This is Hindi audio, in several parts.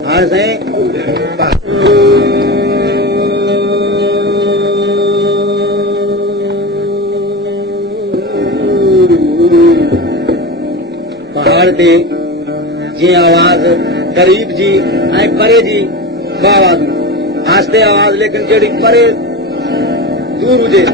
हाँ से पहाड़ ते जी आवाज करीब जी ऐं परे जी आवाज आस्ते आवाज लेकिन जड़ी परे दूर हुजे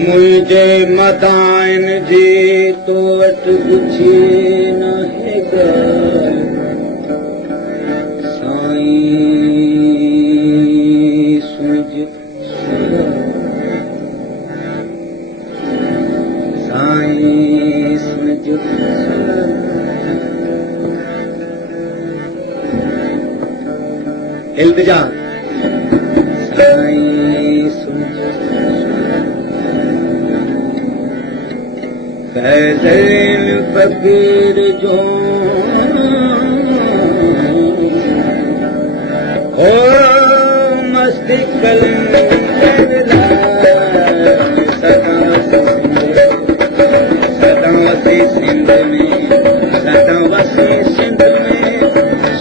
मुझे मदाइन जी तो वट बुझी न है साईं सुझ साईं सुझ इल्तिजा साईं सुझ फैज़ल फकीर जो ओ मस्ती कलंदर सदा वसी सिंध में सदा वसी सिंध में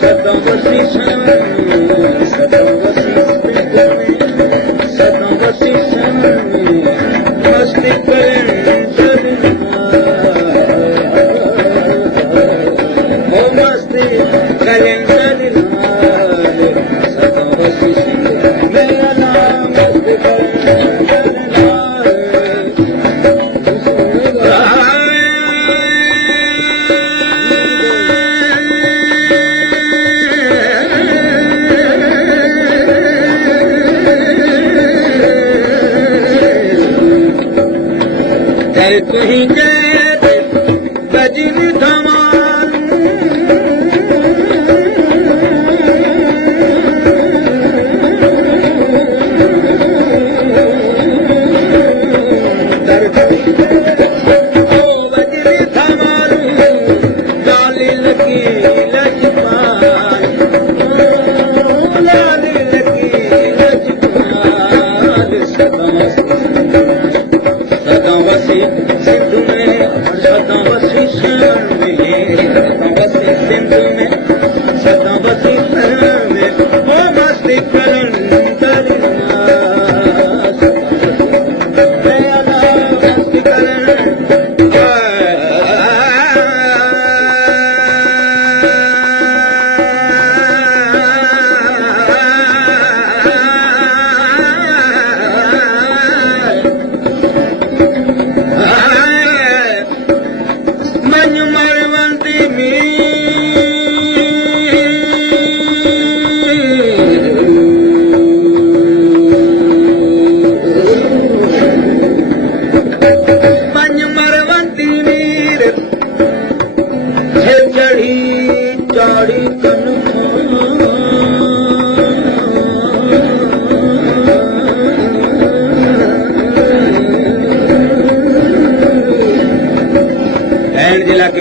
सदा वसी सदा वसी सिंध में सदा वसी सिंध में मस्ती कलंदर कहीं जैद बजन धमाल बजन धमाल गाली लगी लजपाल गाली लगी लजपाल सदा वसी सिंध में सदा वसी शरण में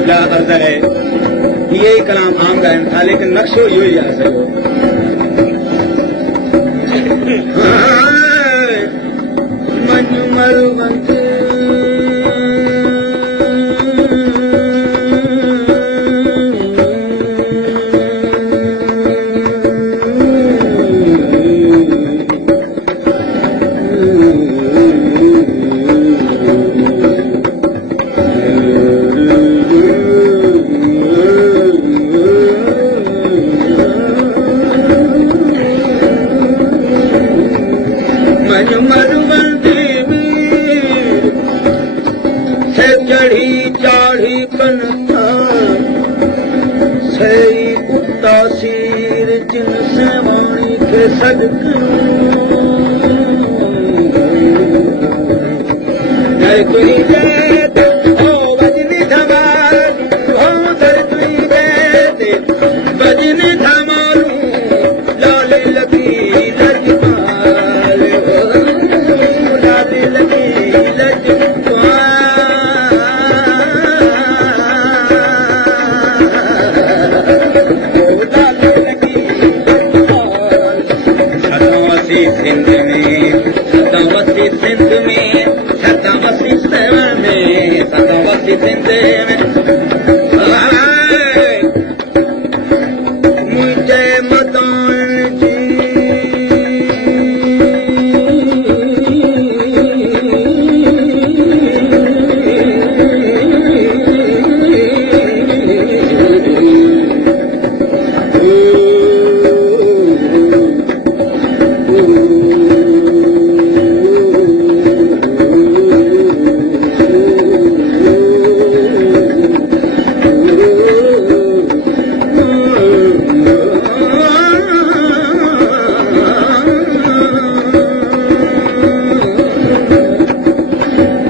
दूल्हा अर्ज है यही कलाम आम गायन था लेकिन नक्शो यो ही आ सको मन मरुवंत चढ़ी चाढ़ी बनता सही उता सीर जिन से वाणी के सदक जय तुई जय ओ बजनी धमाल ओ दर तुई जय बजनी धमालू लाल लगी लजपाल लाल लगी लजपाल सिंध में सतावती सिंध में सतावती सेवन में सतावती सिंध में मुझे मदान जी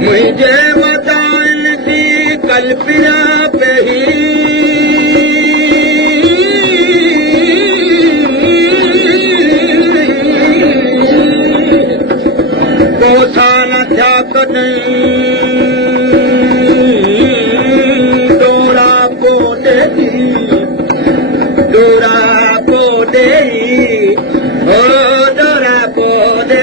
मुझे मदान दी कल्पना पे ही कोसा न था कदई डोरा पोटे ओ डोरा पोटे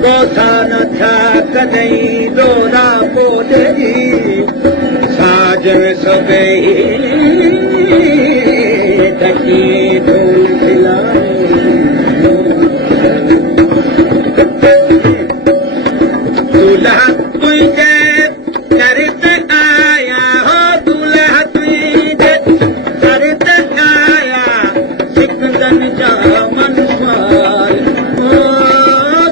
कोसा न था कदई डोरा पोटे साजन सबई तकी धूल खिलाए दूल्हा तुझे करत आया हो दूल्हा तुझे करत आया सिकंदन जा मन स्वाल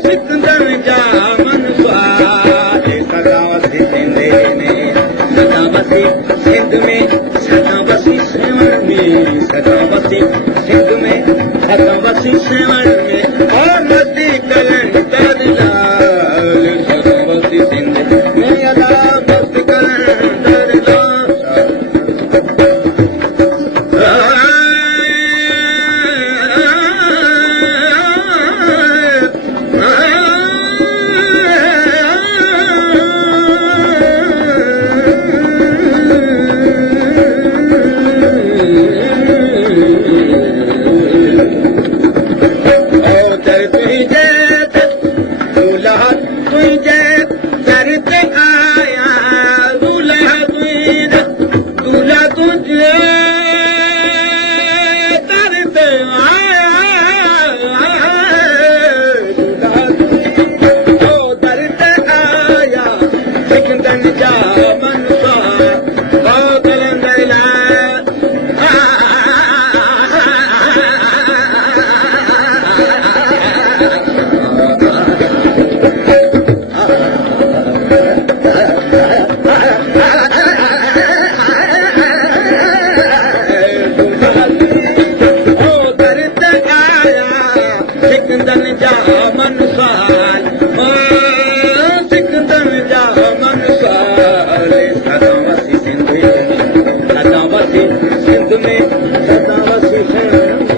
सिकंदन जा मन स्वाल सदावती सिंध में सदावती सिंध में सदावती सेवन में सदावती सिंध में सदावती सेवन में और नदी कलन कर लाल सदावती सिंध में अदा मत कलन कर सिंध में सदावती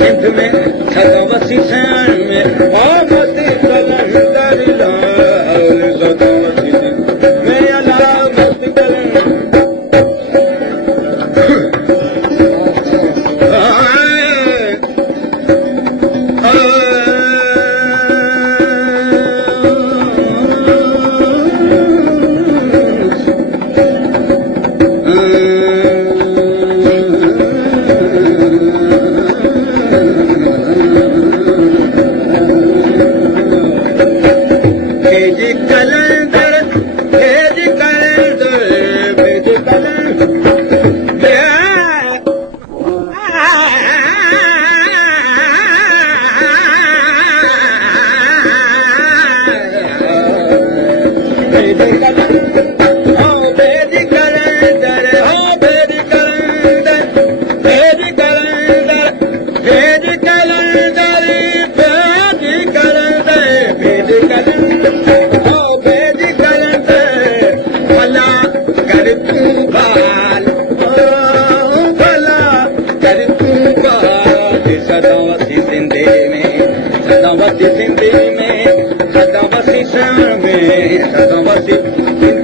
सिंध में सदा बसी सैन में आमती कलंदर लाल सदा बसी में अलामत कलंदर सिंधी में सदा बसी शहर में सदा बसी